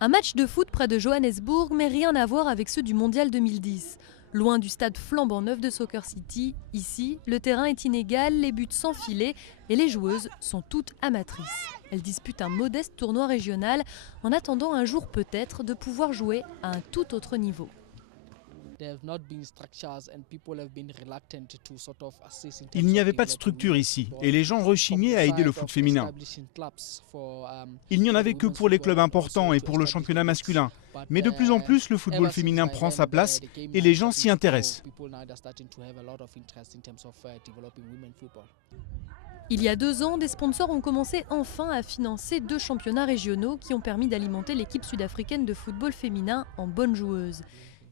Un match de foot près de Johannesburg, mais rien à voir avec ceux du Mondial 2010. Loin du stade flambant neuf de Soccer City, ici, le terrain est inégal, les buts sans filet et les joueuses sont toutes amatrices. Elles disputent un modeste tournoi régional en attendant un jour peut-être de pouvoir jouer à un tout autre niveau. Il n'y avait pas de structure ici et les gens rechignaient à aider le foot féminin. Il n'y en avait que pour les clubs importants et pour le championnat masculin. Mais de plus en plus, le football féminin prend sa place et les gens s'y intéressent. Il y a 2 ans, des sponsors ont commencé enfin à financer 2 championnats régionaux qui ont permis d'alimenter l'équipe sud-africaine de football féminin en bonnes joueuses.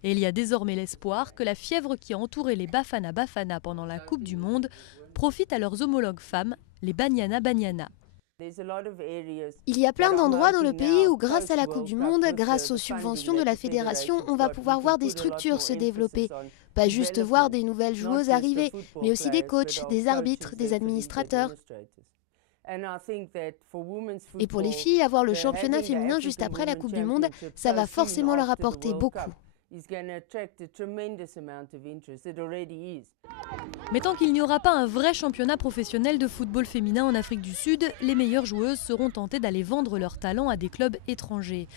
Et il y a désormais l'espoir que la fièvre qui a entouré les Bafana Bafana pendant la Coupe du Monde profite à leurs homologues femmes, les Banyana Banyana. Il y a plein d'endroits dans le pays où, grâce à la Coupe du Monde, grâce aux subventions de la fédération, on va pouvoir voir des structures se développer. Pas juste voir des nouvelles joueuses arriver, mais aussi des coachs, des arbitres, des administrateurs. Et pour les filles, avoir le championnat féminin juste après la Coupe du Monde, ça va forcément leur apporter beaucoup. Mais tant qu'il n'y aura pas un vrai championnat professionnel de football féminin en Afrique du Sud, les meilleures joueuses seront tentées d'aller vendre leur talent à des clubs étrangers.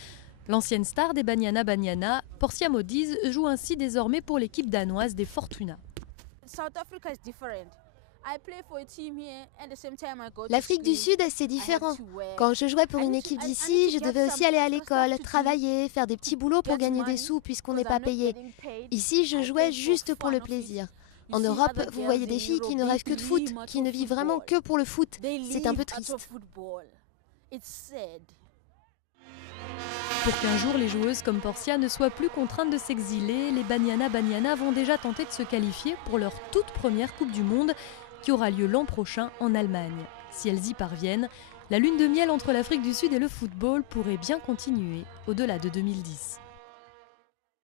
L'ancienne star des Banyana Banyana, Portia Modiz, joue ainsi désormais pour l'équipe danoise des Fortuna. L'Afrique du Sud, c'est différent. Quand je jouais pour une équipe d'ici, je devais aussi aller à l'école, travailler, faire des petits boulots pour gagner des sous puisqu'on n'est pas payé. Ici, je jouais juste pour le plaisir. En Europe, vous voyez des filles qui ne rêvent que de foot, qui ne vivent vraiment que pour le foot. C'est un peu triste. Pour qu'un jour les joueuses comme Portia ne soient plus contraintes de s'exiler, les Banyana Banyana vont déjà tenter de se qualifier pour leur toute première Coupe du Monde qui aura lieu l'an prochain en Allemagne. Si elles y parviennent, la lune de miel entre l'Afrique du Sud et le football pourrait bien continuer au-delà de 2010.